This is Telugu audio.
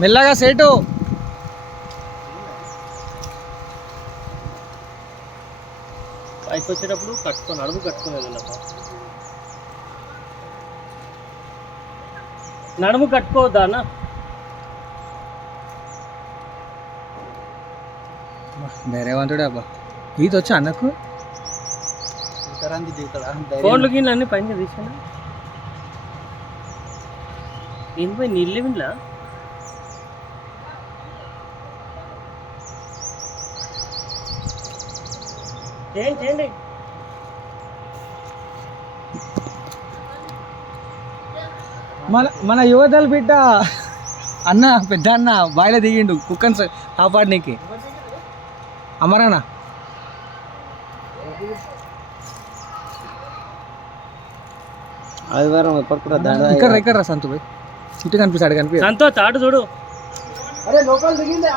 మెల్లగా సేటు. పైకి వచ్చేటప్పుడు కట్టుకొని అడుగు కట్టుకుని నడుము కట్టుకోవద్దా అన్న? ధైర్యవంతుడే అబ్బా. ఈత వచ్చా అన్నకు? ఫోన్లు గిన్నె అన్ని పైన తీసాను? దీనిపై నీళ్ళు వినలా చేయండి చేయండి? మన మన యువతల బిడ్డ అన్న పెద్ద అన్న బాయిలో దిగిండు కుక్కన్ కాపాడనీకి. అమరానా ఆదివారం ఎప్పటికూడా ఇక్కడ రా, ఇక్కడ రా సంతు పోయి? ఇటు కనిపిస్తాడు కనిపి సంతోష్ ఆడు చూడు. అరే లోపల దిగింది